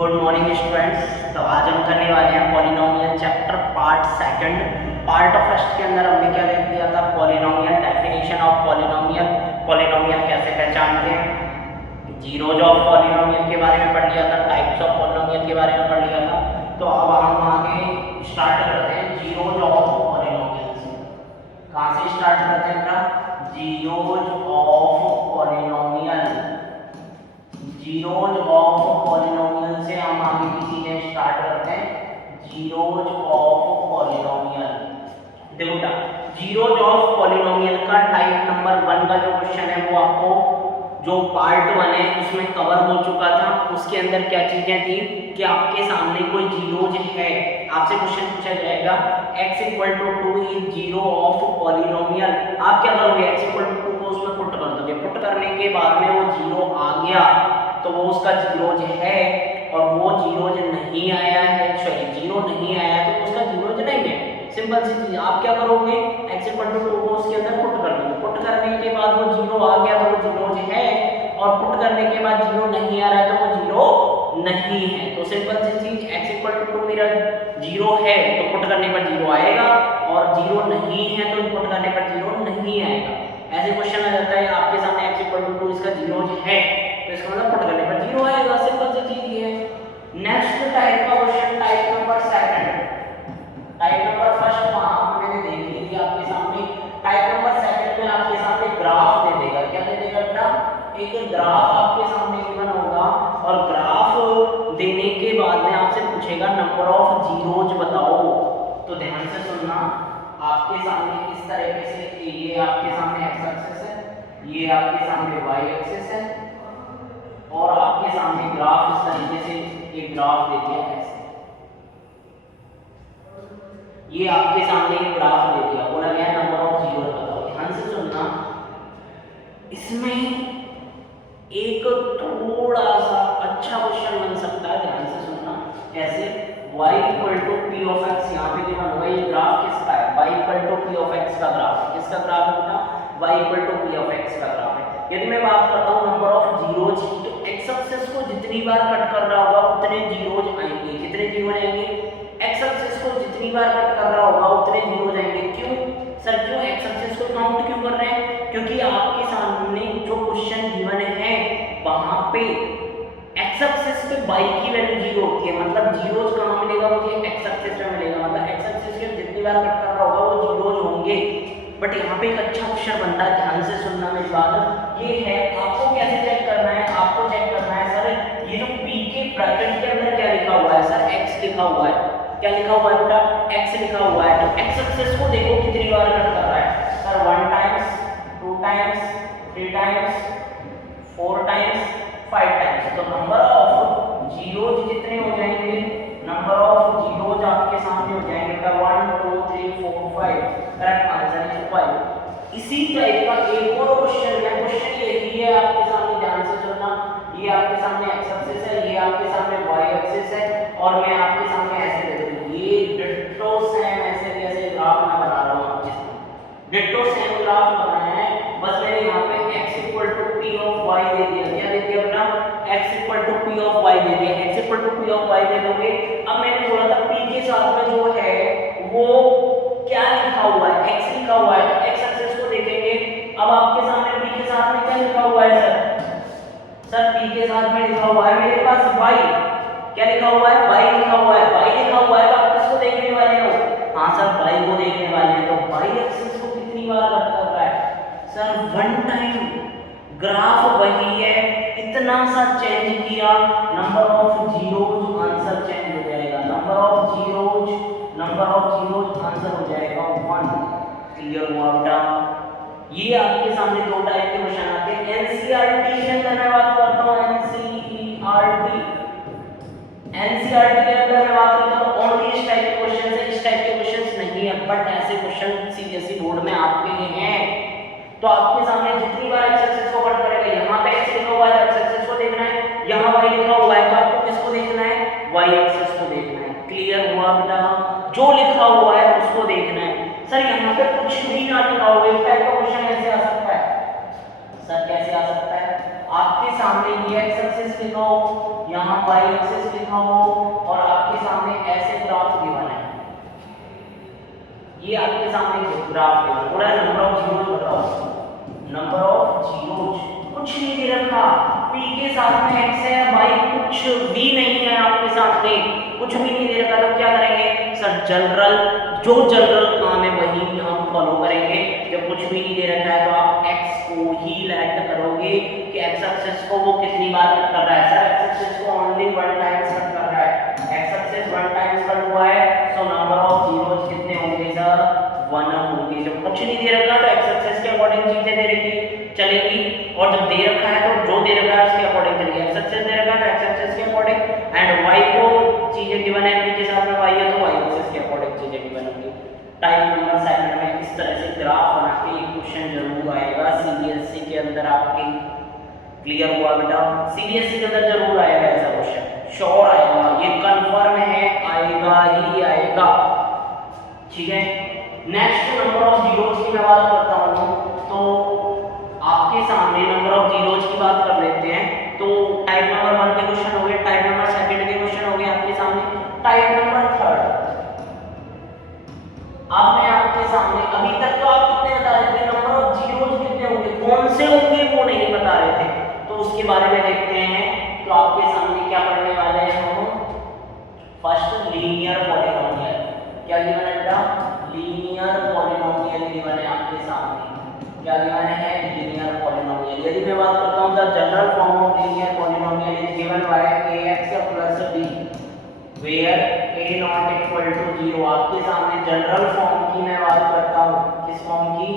Good morning students. तो आज हम करने वाले हैं polynomial chapter part second. Part of first के अंदर हमने क्या देख लिया था? Polynomial, definition of polynomial, polynomial कैसे पहचानते हैं, जीरोज ऑफ पॉलिनोमियल के बारे में पढ़ लिया था, टाइप्स ऑफ पॉलिनोमियल के बारे में पढ़ लिया था। तो अब हम आगे स्टार्ट करते हैं जीरोज ऑफ पॉलिनोमियल से। कहाँ से स्टार्ट करते हैं बेटा? Zeros of polynomial. Zeros of polynomial से हम आगे की चीजें स्टार्ट करते हैं। जीरोज ऑफ पॉलिनोमियल, देखो बेटा, जीरोज ऑफ पॉलिनोमियल का टाइप नंबर 1 का जो क्वेश्चन है वो आपको जो पार्ट 1 है उसमें कवर हो चुका था। उसके अंदर क्या चीजें थी कि आपके सामने कोई जीरोज है, आपसे क्वेश्चन पूछा जाएगा x = 2 is zero of polynomial. आप क्या करोगे? x = 2 को उसमें पुट कर दोगे। पुट करने के बाद में वो जीरो आ गया तो वो उसका जीरोज है, और वो जीरोज नहीं आया है, सॉरी जीरो नहीं आया है तो उसका जीरोज नहीं है। सिंपल सी चीज। आप क्या करोगे? x = 2 को उसके अंदर पुट कर दोगे। पुट करने के बाद वो जीरो आ गया तो वो जीरोज है, और पुट करने के बाद जीरो नहीं आ रहा है तो वो जीरो नहीं है। तो सिंपल सी चीज, x = 2 मेरा जीरो है तो पुट करने पर जीरो आएगा, और जीरो नहीं है तो पुट करने पर जीरो नहीं आएगा। ऐसे क्वेश्चन आ जाता है आपके सामने x = 2 इसका जीरोज है तो इसका मतलब पुट करने पर जीरो आएगा। सिंपल सी चीज ये है। नेक्स्ट टाइप का question, type number 2। Type number first वहां मैंने देख ली थी आपके सामने। टाइप नंबर 2 में आपके सामने ग्राफ दे देगा। क्या दे देगा बेटा? एक ग्राफ आपके सामने गिवन होगा, और ग्राफ देने के बाद में आपसे पूछेगा नंबर ऑफ जीरोज बताओ। तो ध्यान से सुनना, आपके सामने इस तरीके से ये आपके सामने एक्स एक्सिस है, ये आपके सामने वाई एक्सिस है, और आपके सामने ग्राफ इस तरीके से एक ग्राफ दे दिया ऐसे। ये आपके सामने एक ग्राफ दे दिया, बोला गया नंबर ऑफ जीरो बताओ। ध्यान से सुनना, इसमें एक थोड़ा सा अच्छा क्वेश्चन बन सकता है। ध्यान से सुनना, कैसे? y = p of x यहाँ पे गिवन हुआ। ये ग्राफ किसका है? y = p of x का ग्राफ है। किसका ग्राफ है बेटा? y = p of x का ग्राफ है। यदि मैं बात करता हूँ नंबर ऑफ जीरोज की, तो x एक्सिस को जितनी बार कट कर रहा होगा उतने जीरोज आएंगे। कितने जीरोज आएंगे? x एक्सिस को जितनी बार कट कर रहा होगा उतने जीरोज आएंगे। क्यों सर, क्यों x एक्सिस को काउंट क्यों कर रहे हैं? क्योंकि आपके सामने जो क्वेश्चन गिवन है वहां पे x एक्सिस पे y की वैल्यू जीरो होती है। मतलब जीरोज कहां मिलेगा? मुझे x एक्सिस में मिलेगा। मतलब x एक्सिस के जितनी बार कट कर रहा होगा वो जीरोज होंगे। बट यहाँ पे एक अच्छा क्वेश्चन बनता है, ध्यान से सुनना मेरी बात। ये है, आपको कैसे चेक करना है? आपको चेक करना है सर, ये जो p के ब्रैकेट के अंदर क्या लिखा हुआ है? सर x लिखा हुआ है। क्या लिखा हुआ है बेटा? x लिखा हुआ है। तो x एक्सिस को देखो कितनी बार कट कर रहा है। Sir 1 times, 2 times, 3 times, 4 times, 5 times. तो नंबर ऑफ जीरोज कितने हो जाएंगे? नंबर ऑफ जीरोज आपके सामने हो जाएंगे 1 2 3 4 5। Correct answer is 5। इसी टाइप का एक और क्वेश्चन है। क्वेश्चन यही है आपके सामने, ध्यान से सुनना। ये आपके सामने x एक्सिस है, ये आपके सामने y एक्सिस है, और मैं आपके सामने ऐसे दे दूं, ये डिट्टो सेम ऐसे जैसे ग्राफ मैं बना रहा हूं आपके सामने। डिट्टो सेम ग्राफ बनाया है, बस मैंने यहां पे x = p of y दे दिया। क्या दे दिया बेटा? x = p of y दे दिया। x = p of y दे दोगे। अब मैंने बोला था p के साथ में जो है वो क्या लिखा हुआ है? x लिखा हुआ है। तो x एक्सिस को देखेंगे। अब आपके सामने p के साथ में क्या लिखा हुआ है सर? सर p के साथ में लिखा हुआ है मेरे पास y। क्या लिखा हुआ है? y लिखा हुआ है। y लिखा हुआ है तो आप किसको देखने वाले हो? हाँ सर, y को देखने वाले हैं। तो y एक्सिस को कितनी बार कट कर रहा है? Sir 1 time. ग्राफ वही है, इतना सा चेंज किया, number of zeros answer change हो जाएगा। नंबर ऑफ जीरोज आंसर हो जाएगा 1। क्लियर हुआ बेटा? ये आपके सामने दो टाइप के क्वेश्चन आते हैं। एनसीईआरटी के अंदर मैं बात करता हूँ, एनसीईआरटी के अंदर मैं बात करता हूँ ओनली इस टाइप के क्वेश्चन है। इस टाइप के क्वेश्चंस नहीं है, बट ऐसे क्वेश्चन सीबीएसई बोर्ड में आपके लिए हैं। तो आपके सामने जितनी बार x एक्सिस को कट करेगा, यहाँ पे x लिखा हुआ है, x एक्सिस को देखना है, यहाँ y लिखा हुआ है, तो आपको किसको देखना है? y एक्सिस को देखना है। क्लियर हुआ बेटा? जो लिखा हुआ है उसको देखना है। सर यहाँ पे कुछ भी ना लिखा हुआ, इस टाइप का क्वेश्चन कैसे आ सकता है? सर कैसे आ सकता है? आपके सामने ये एक्स एक्सिस लिखा हो, यहाँ वाई एक्सिस लिखा हो और आपके सामने ऐसे ग्राफ गिवन है, ये आपके सामने ग्राफ गिवन पूरा नंबर ऑफ जीरोज बताओ, नंबर ऑफ जीरोज कुछ नहीं दे रखा, p के साथ में x है, y कुछ भी नहीं है आपके सामने, कुछ भी नहीं दे रखा, तो क्या करेंगे सर जनरल, जो जनरल काम है वही हम फॉलो करेंगे। जब कुछ भी नहीं दे रखा है तो आप x को ही लेट करोगे कि x एक्सिस को वो कितनी बार कट कर रहा है, सर x एक्सिस को ओनली वन टाइम्स कट कर रहा है, x axis one times cut हुआ है, सो नंबर ऑफ जीरोज कितने होंगे सर 1 होंगे। जब कुछ नहीं दे रखा तो x एक्सिस के अकॉर्डिंग चीजें दे रखी चलेगी, और जब दे रखा है तो जो दे रखा है उसके अकॉर्डिंग चलेगी, x एक्सिस दे रखा है तो x एक्सिस के अकॉर्डिंग, एंड y को चीजें गिवन है p के साथ में y है तो y एक्सिस के अकॉर्डिंग चीजें गिवन होंगी। टाइप नंबर 7 में इस तरह से ग्राफ बना के एक क्वेश्चन जरूर आएगा सीबीएसई के अंदर आपके, क्लियर हुआ बेटा, सीबीएसई के अंदर जरूर आएगा ऐसा क्वेश्चन, श्योर आएगा, ये कंफर्म है, आएगा ही आएगा, ठीक है। नेक्स्ट नंबर ऑफ जीरोज की मैं बात करता हूं, तो आपके सामने नंबर ऑफ जीरोज की बात कर लेते हैं। तो टाइप नंबर 1 के क्वेश्चन हो गए, टाइप नंबर 2 के क्वेश्चन हो गए आपके सामने, टाइप नंबर 3 अब मैं आपके सामने, अभी तक तो आप कितने बता रहे थे नंबर ऑफ जीरोज कितने होंगे, कौन से होंगे वो नहीं बता रहे थे, तो उसके बारे में देखते हैं। तो आपके सामने क्या पढ़ने वाले हैं हम, फर्स्ट लीनियर पॉलिनोमियल, क्या गिवन है बेटा, लीनियर पॉलिनोमियल गिवन है आपके सामने, क्या गिवन है, लीनियर पॉलिनोमियल। यदि मैं बात करता हूं the general form of linear polynomial is given by ax plus b where a not equal to 0, आपके सामने जनरल फॉर्म की मैं बात करता हूं, किस फॉर्म की,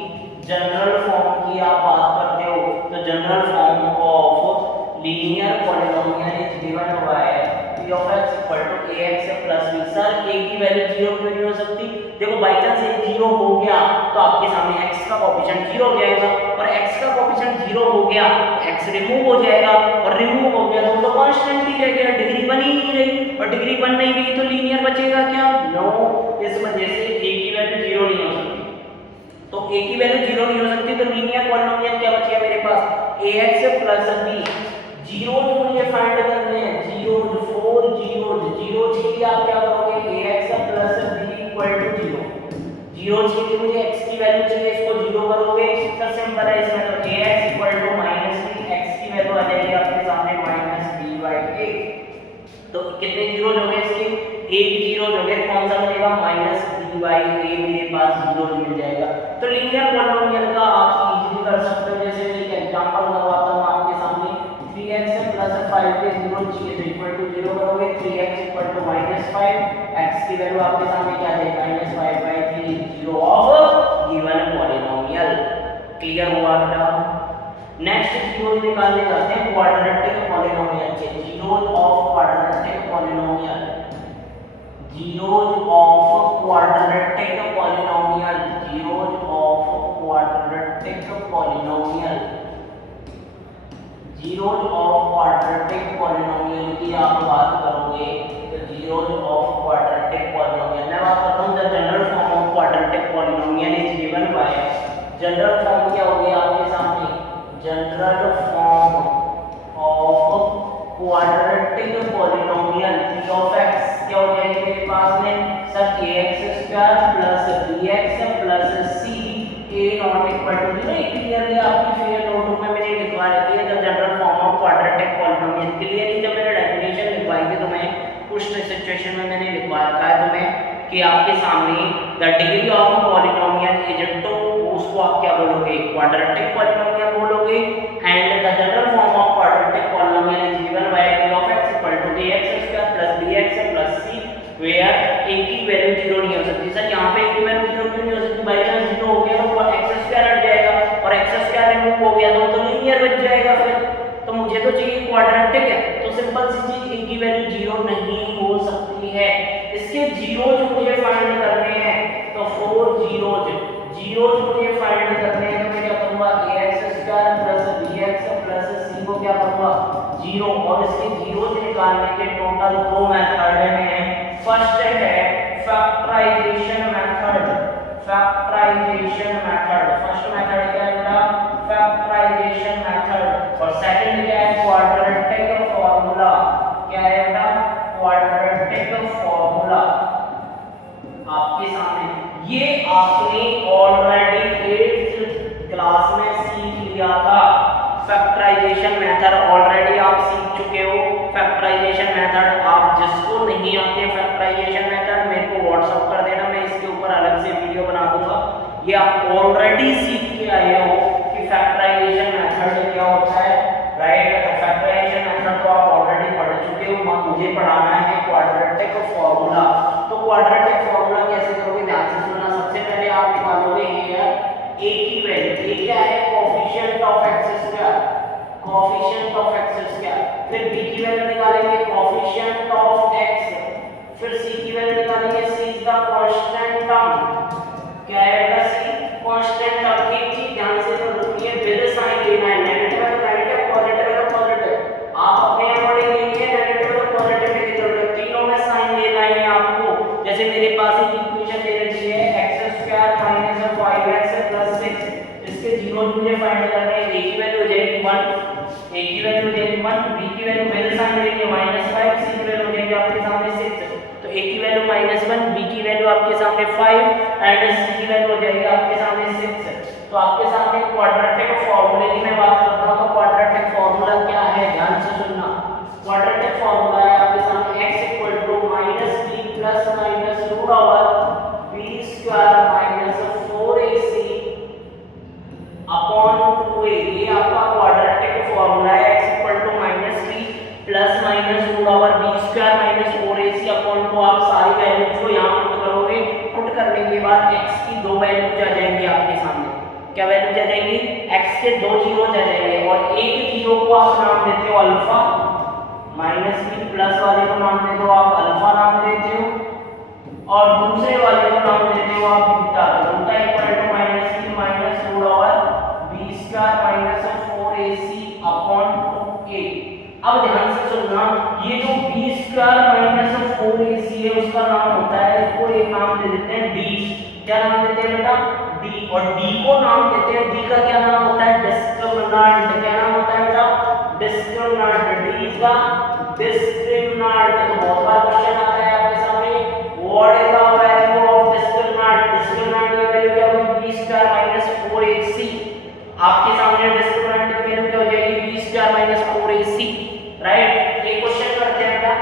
जनरल फॉर्म की आप बात करते हो, तो general form of linear polynomial is given by p of x equal to ax plus b। Sir a की वैल्यू 0 क्यों नहीं हो सकती, देखो बाय चांस एक 0 हो गया तो आपके सामने x का कोएफिशिएंट 0 हो जाएगा, और x का कोएफिशिएंट 0 हो गया तो x रिमूव हो जाएगा, और रिमूव हो गया तो कांस्टेंट ही रह गया, डिग्री बन ही नहीं रही, और डिग्री बन नहीं गई तो लीनियर बचेगा क्या, नो, इस वजह से a की वैल्यू 0 नहीं हो सकती, तो a की वैल्यू 0 नहीं हो सकती, तो लीनियर पॉलिनोमियल क्या बचेगा मेरे पास, ax plus b, जीरोज मुझे फाइंड करने हैं, जीरोज 4 जीरोज, जीरोज के लिए आप क्या करोगे, ax plus b equal to 0, zeros के लिए मुझे x की वैल्यू चाहिए, इसको 0 करोगे, सब सिंपल है, इसमें तो ax equal to -b, x की वैल्यू आ जाएगी आपके सामने -b/a, तो कितने जीरोज हो गए इसके, एक जीरोज हो गए, कौन सा मिलेगा, -b/a, मेरे पास जीरोज मिल जाएगा। तो लीनियर पॉलिनोमियल का आप इजीली कर सकते हो, जैसे मैं एक एग्जांपल करवाता हूं आपके सामने, 3x plus 5 के 0 चाहिए तो इक्वल टू 0 करोगे, 3x इक्वल टू -5, x की वैल्यू आपके सामने क्या आ जाएगी, -5/3, 0 ऑफ गिवन पॉलिनोमियल, क्लियर हुआ बेटा। नेक्स्ट जीरोज निकालने जाते हैं क्वाड्रेटिक पॉलिनोमियल के, zeros of quadratic polynomial, zeros of quadratic polynomial, zeros of quadratic polynomial, zeros of quadratic polynomial की आप बात करोगे तो जीरोज ऑफ क्वाड्रेटिक पॉलिनोमियल, मैं बात करता हूं the general form of quadratic polynomial is given by, general form क्या हो गया आपके सामने, general form of quadratic polynomial p of x क्या हो जाएगा मेरे पास में, sir ax² plus bx plus c a not equal to 0, clearly आपकी फेयर नोटबुक में मैंने लिखवा रखी है the general form of quadratic polynomial, clearly जब मैंने डेफिनेशन लिखवाई थी तो मैं कुछ सिचुएशन में मैंने लिखवा रखा है तुम्हें कि आपके सामने the degree of polynomial is 2, उसको आप क्या बोलोगे, क्वाड्रेटिक पॉलिनोमियल बोलोगे, and the general form of quadratic polynomial is given by p of x equal to ax² plus bx plus c where a की वैल्यू 0 नहीं हो सकती। सर यहाँ पे a की वैल्यू 0 क्यों नहीं हो सकती, बाय चांस 0 हो गया तो x² हट जाएगा, और x² रिमूव हो गया तो लीनियर बच जाएगा, फिर तो मुझे तो चाहिए क्वाड्रेटिक है, तो सिंपल सी चीज a की वैल्यू 0 नहीं हो सकती है, इसके जीरोज मुझे फाइंड करने हैं, तो 4 जीरोज मुझे फाइंड करने हैं, तो मैं क्या करूंगा, ax² plus bx plus c को क्या करूंगा 0, और इसके जीरोज निकालने के टोटल 2 मेथड हैं, फर्स्ट है फैक्टराइजेशन मेथड, फर्स्ट मेथड क्या है, फैक्टराइजेशन मेथड, और सेकंड फैक्टराइजेशन मेथड ऑलरेडी आप सीख चुके हो। फैक्टराइजेशन मेथड आप जिसको नहीं आते फैक्टराइजेशन मेथड मेरे को व्हाट्सअप कर देना, मैं इसके ऊपर अलग से वीडियो बना दूंगा। ये आप ऑलरेडी सीख के आए हो कि फैक्टराइजेशन मेथड क्या होता है, राइट। तो फैक्टराइजेशन मेथड तो आप ऑलरेडी पढ़ चुके हो। मुझे पढ़ाना है क्वाड्रेटिक फॉर्मूला। तो क्वाड्रेटिक फॉर्मूला कैसे करोगे, ध्यान से सुनना। सबसे पहले आप निकालोगे ए की वैल्यू। ए क्या है, coefficient of x square, coefficient of x square. फिर बी की वैल्यू निकालेंगे, कोएफिशिएंट ऑफ एक्स। फिर सी की वैल्यू निकालेंगे, सी इज द कांस्टेंट टर्म। क्या है बेटा, सी कांस्टेंट टर्म। एक चीज ध्यान से रखिए, विद साइन लेना है, नेगेटिव है तो नेगेटिव, पॉजिटिव है तो पॉजिटिव। आप अपने अकॉर्डिंग लेंगे, नेगेटिव है तो पॉजिटिव लेके चल रहे हो, तीनों में साइन लेना है आपको। जैसे मेरे पास एक इक्वेशन दे रखी है x square minus 5x plus 6, इसके जीरोस मुझे फाइंड करने हैं। a की वैल्यू हो जाएगी 1, a की वैल्यू हो जाएगी 1, b की वैल्यू मेरे सामने लेंगे -5, c की वैल्यू हो जाएगी आपके सामने 6। तो a की वैल्यू -1, b की वैल्यू आपके सामने 5 एंड c की वैल्यू हो जाएगी आपके सामने 6। तो आपके सामने क्वाड्रेटिक फार्मूले की मैं बात करता हूं। तो क्वाड्रेटिक फार्मूला क्या है, ध्यान से सुनना। क्वाड्रेटिक फार्मूला है आपके सामने x -b plus minus root over b square minus 4ac upon 2a। ये आपका क्वाड्रेटिक फार्मूला है। x -b plus minus root over b square minus 4ac upon 2। आप सारी वैल्यूज को यहां पुट करोगे। पुट करने के बाद x की दो वैल्यूज आ जाएंगी आपके सामने। क्या वैल्यूज आ जाएंगी, x के दो जीरो आ जाएंगे और एक जीरो को आप नाम देते हो अल्फा, माइनस b प्लस वाले को नाम देते हो आप अल्फा नाम देते हो और दूसरे वाले को नाम देते हो आप beta. Beta equal to -b minus root over b square minus 4ac upon 2a। अब ध्यान से सुनना, ये जो b स्क्वायर माइनस 4ac है उसका नाम होता है, इसको एक नाम दे देते हैं d। क्या नाम देते हैं बेटा, d। और d को नाम देते हैं, d का क्या नाम होता है, डिस्क्रिमिनेंट। क्या नाम होता है बेटा, discriminant. d is the discriminant. तो बहुत बार क्वेश्चन आता है आपके सामने, what is the value of discriminant. Discriminant की वैल्यू क्या होगी, b स्क्वायर माइनस 4ac। आपके सामने डिस्क्रिमिनेंट की वैल्यू क्या हो जाएगी, b square minus 4ac, right. ये क्वेश्चन करते हैं बेटा,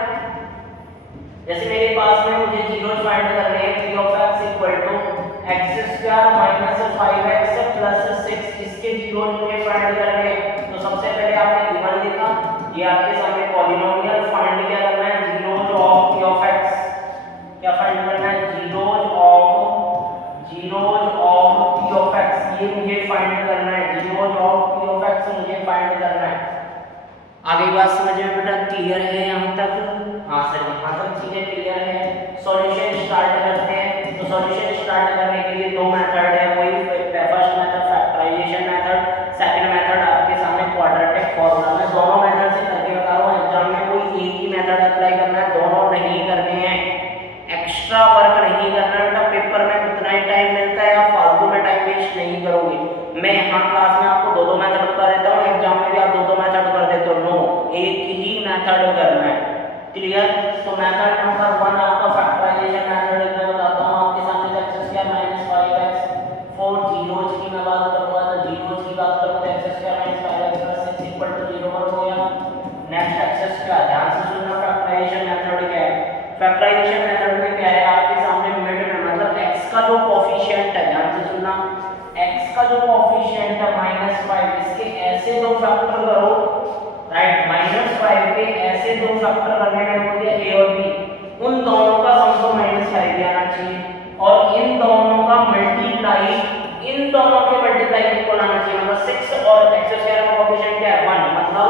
जैसे मेरे पास में मुझे जीरोस फाइंड करने हैं, p of x equal to x square minus 5x plus 6, इसके जीरोस मुझे फाइंड करने हैं। तो सबसे पहले आपने गिवन लिखा, ये आपके सामने पॉलिनोमियल फाइंड क्या करना है, zeros of p of x। क्या फाइंड करना है, zeros of p of x, ये मुझे फाइंड करना है। Zeros of p of x मुझे फाइंड करना है। आगे बात समझ में बेटा क्लियर है यहाँ तक? हाँ सर, यहाँ तक चीजें क्लियर है। सॉल्यूशन स्टार्ट करते हैं। तो सॉल्यूशन स्टार्ट करने के लिए दो मेथड है, वही first method factorisation method, second method आपके सामने क्वाड्रेटिक फार्मूला। मैं दोनों मेथड से करके बता रहा हूँ, एग्जाम में कोई एक ही मेथड अप्लाई करना है, दोनों नहीं करने हैं, एक्स्ट्रा वर्क नहीं करना बेटा। पेपर में उतना ही टाइम मिलता है, आप फालतू में टाइम वेस्ट नहीं करोगे। मैं यहाँ क्लास में आपको दो मेथड बता देता हूँ, एग्जाम में भी आप दो मेथड कर देते हो। नो, एक ही मेथड करना है, क्लियर। तो मेथड नंबर 1 आपका फैक्टराइजेशन मेथड मैं बताता हूँ आपके सामने। x square minus 5x 4 zeros की मैं बात करूँगा, तो जीरोस की बात करूँ तो x square minus 5x plus 6 equal to 0 पर हो गया। नेक्स्ट x स्क्वायर, ध्यान से सुनना, फैक्टराइजेशन मेथड क्या है। फैक्टराइजेशन मेथड में क्या है आपके सामने मिड में, मतलब x का जो कोएफिशिएंट है, ध्यान से सुनना, x का जो कोएफिशिएंट है -5, इसके ऐसे दो फैक्टर करो, राइट। -5 के ऐसे दो फैक्टर करने में हो गया a और b, उन दोनों का सम तो -5 ही आना चाहिए और इन दोनों का मल्टीप्लाई इन दोनों के मल्टीप्लाई इक्वल आना चाहिए। मतलब 6 और x स्क्वायर का कोएफिशिएंट क्या है 1, मतलब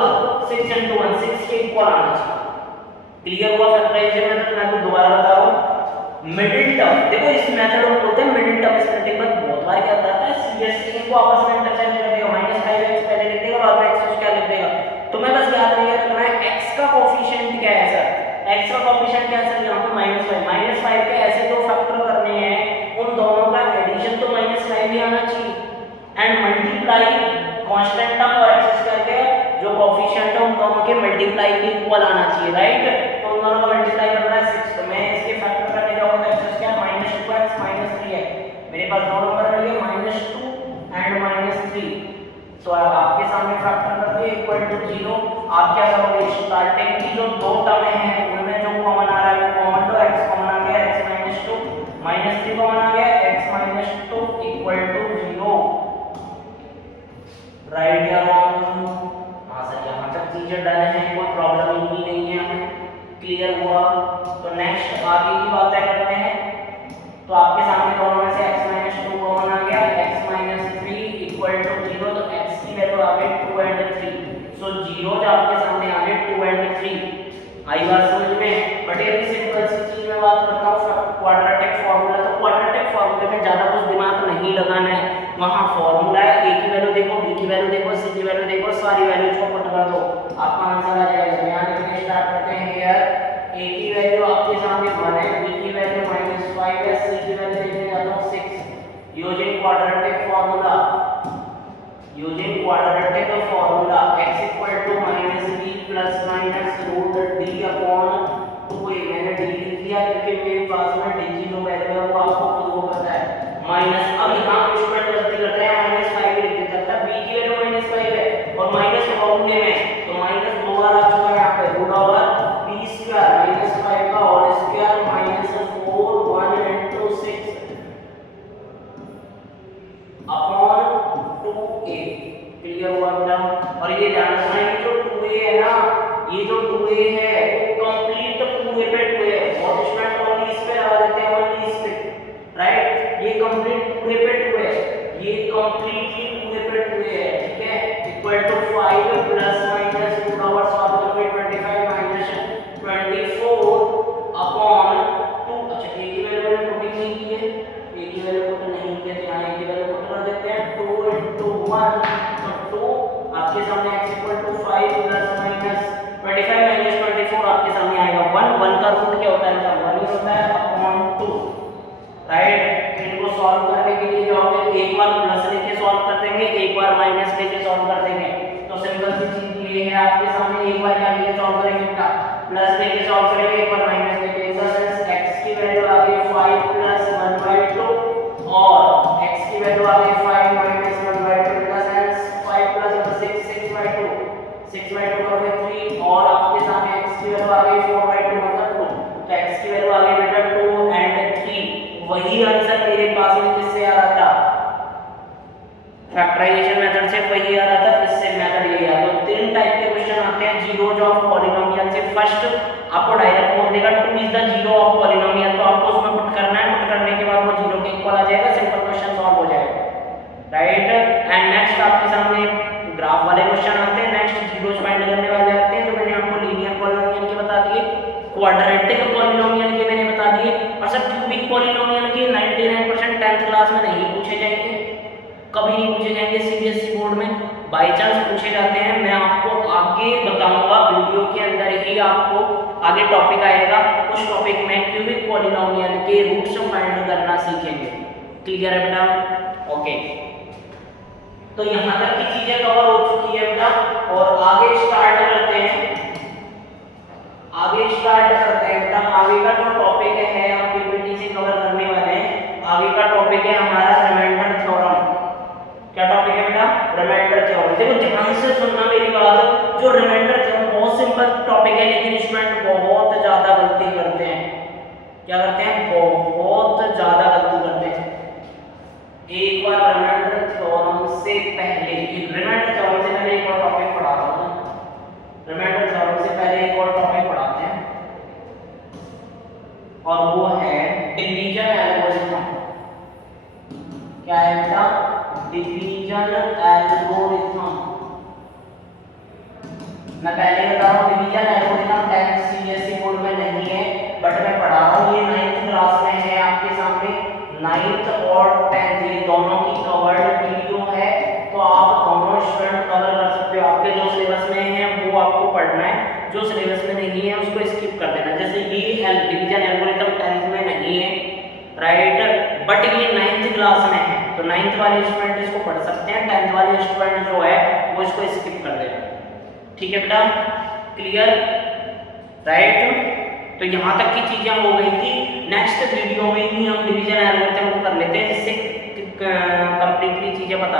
6 × 1 6 के इक्वल आना चाहिए। क्लियर हुआ फैक्टराइजेशन मेथड? मैं तो दोबारा बता रहा हूं, मिडिल टर्म देखो, इस मेथड को बोलते हैं मिडिल टर्म स्प्लिटिंग। में बहुत बार क्या होता है, सीरियसली को आपस में इंटरचेंज कर देगा, -5x पहले लिख देगा, बाद में x स्क्वायर लिख देगा। तो मैं बस याद रखना है x का कोएफिशिएंट क्या है सर, x का कोएफिशिएंट क्या है सर, यहाँ पे -5 के ऐसे दो फैक्टर करने हैं, उन दोनों का एडिशन तो -5 ही आना चाहिए एंड मल्टीप्लाई कांस्टेंट टर्म और x स्क्वायर के जो कोएफिशिएंट है उन दोनों के मल्टीप्लाई के इक्वल आना चाहिए, राइट। तो उन दोनों का मल्टीप्लाई करना है 6, तो मैं इसके फैक्टर करने जाऊंगा x स्क्वायर -2x -3 है, मेरे पास दो नंबर रहेंगे -2 एंड -3। तो आपके सामने फैक्टर आप क्या करोगे, स्टार्टिंग की जो दो टर्म है उनमें जो कॉमन आ रहा है वो कॉमन लो, x कॉमन आ गया, x माइनस 2 माइनस 3 कॉमन आ गया, x minus 2 equal to 0, right या रॉन्ग? हाँ सर, यहाँ तक चीजें डन है, कोई प्रॉब्लम ही नहीं है, हमें क्लियर हुआ। तो नेक्स्ट आगे की बातें करते हैं। तो आपके सामने दोनों में से x माइनस 2 कॉमन आ गया, x माइनस 3 इक्वल टू 0, तो x की वैल्यू आ गई 2 एंड 3, सो 0 जो आपके सामने आ गए 2 एंड 3। आई बात समझ में? बट ये भी सिंपल सी चीज में बात करता हूँ, क्वाड्रेटिक फार्मूला, तो क्वाड्रेटिक फार्मूले में ज्यादा कुछ दिमाग नहीं लगाना है, वहां फार्मूला है, a की वैल्यू देखो, b की वैल्यू देखो, c की वैल्यू देखो, सारी वैल्यूज को पुट कर दो, आपका आंसर आ जाएगा। यहां लिखने स्टार्ट करते हैं यार, a की वैल्यू आपके सामने 1 है, b की वैल्यू -5 है, c की वैल्यू देखने जाता हूं 6। Using quadratic formula, using quadratic formula x equal to -b plus minus root d upon 2a, मैंने d लिख दिया क्योंकि मेरे पास में d की जो वैल्यू है वो आपको खुद को पता है, माइनस, अब यहाँ स्टूडेंट गलती करते हैं, -5 लिख देता है, b की वैल्यू -5 है और माइनस फॉर्मूले में, तो माइनस दो बार आ चुका है यहाँ पे, रूट ओवर b स्क्वायर -5 का whole square -4 1 into 6 upon 2a, clear हुआ बेटा? और ये ध्यान रखना है जो 2a है ना, ये जो 2a है वो कंप्लीट पूरे पे 2a है, बहुत स्टूडेंट ओनली इस पे लगा देते हैं, ओनली इस पे, राइट? ये कंप्लीट पूरे पे 2a है, ये कंप्लीटली पूरे पे 2a है, ठीक है? Equal to 5 plus minus root over 25 minus 24 upon 2। अच्छा, a की वैल्यू मैंने पुट नहीं की है, a की वैल्यू पुट नहीं की है, तो यहाँ a की वैल्यू पुट कर देते हैं, 2 into 1, तो 2 आपके सामने x equal to 5 plus minus 25 minus 24 आपके सामने आएगा 1, 1 का रूट क्या होता है? 1 ही होता है, अपॉन 2, राइट? इनको सॉल्व करने के लिए जो हम एक बार प्लस लेके सॉल्व कर देंगे, एक बार माइनस लेके सॉल्व कर देंगे, तो सिंपल सी चीज ये है आपके सामने, एक बार क्या लेके सॉल्व करेंगे बेटा? प्लस लेके सॉल्व करेंगे, एक बार माइनस लेके, इन द सेंस x की वैल्यू आ गई 5 प्लस 1/2 और x की वैल्यू आ गई 5 minus 1/2, in the sense 5 plus 6 6/2, 6/2 करोगे 3 और आपके सामने x की वैल्यू आ गई 4/2 मतलब 2, तो x की वैल्यू आ गई बेटा 2 एंड 3। वही आंसर मेरे पास में किससे आ रहा था? फैक्टराइजेशन मेथड से वही आ रहा था, किससे? मेथड यही आ रहा। तो तीन टाइप के क्वेश्चन आते हैं जीरोज ऑफ पॉलिनोमियल से। फर्स्ट आपको डायरेक्ट बोल देगा 2 is the zero of polynomial, तो आपको उसमें पुट करना है, पुट करने के बाद वो जीरो के इक्वल आ जाएगा, सिंपल क्वेश्चन सॉल्व हो जाएगा, राइट? एंड नेक्स्ट आपके सामने ग्राफ वाले क्वेश्चन आते हैं, नेक्स्ट जीरोज फाइंड करने वाले आते हैं, जो मैंने आपको लीनियर पॉलिनोमियल के बता दिए, क्वाड्रेटिक पॉलिनोमियल के मैंने बता दिए, और सर क्यूबिक पॉलिनोमियल के 99% 10th क्लास में नहीं पूछे जाएंगे, कभी नहीं पूछे जाएंगे सीबीएसई बोर्ड में, बाय चांस पूछे जाते हैं। मैं आपको आगे बताऊंगा, वीडियो के अंदर ही आपको आगे टॉपिक आएगा, उस टॉपिक में क्यूबिक पॉलिनोमियल के रूट्स फाइंड करना सीखेंगे, क्लियर है बेटा? ओके, तो यहाँ तक की चीजें कवर हो चुकी है बेटा, और आगे स्टार्ट करते हैं, आगे स्टार्ट करते हैं बेटा। आगे का जो टॉपिक है हम पीपीटी से कवर करने वाले हैं, आगे का टॉपिक है हमारा रिमाइंडर थ्योरम। क्या टॉपिक है बेटा? Remainder theorem. देखो ध्यान से सुनना मेरी बात, जो रिमाइंडर थ्योरम बहुत सिंपल टॉपिक है, लेकिन स्टूडेंट बहुत ज्यादा गलती करते हैं। क्या करते हैं? बहुत ज्यादा गलती करते हैं। एक बार रिमाइंडर थ्योरम से पहले, रिमाइंडर थ्योरम से पहले एक और टॉपिक पढ़ा रहा हूं, रिमाइंडर थ्योरम से पहले एक और टॉपिक पढ़ाते हैं, और वो है डिवीजन एल्गोरिथम। क्या है बेटा? Division algorithm. मैं पहले बता रहा हूँ, division algorithm 10th CBSE board में नहीं है, बट मैं पढ़ा रहा हूँ, ये 9th क्लास में है आपके सामने। 9th और 10th ये दोनों की कवर्ड वीडियो है, तो आप दोनों स्टूडेंट कवर कर सकते हो। आपके जो सिलेबस में है वो आपको पढ़ना है, जो सिलेबस में नहीं है उसको स्किप कर देना। जैसे ये डिवीजन एल्गोरिथम 10th में नहीं है, राइट, बट ये 9th क्लास में है, तो 9th वाले स्टूडेंट इसको पढ़ सकते हैं, 10th वाले स्टूडेंट जो है वो इसको स्किप कर देना, ठीक है बेटा? Clear, right? तो यहाँ तक की चीजें हो गई थी। नेक्स्ट वीडियो में ही हम डिवीजन एल्गोरिथम को कर लेते हैं, जिससे कंप्लीटली चीजें बता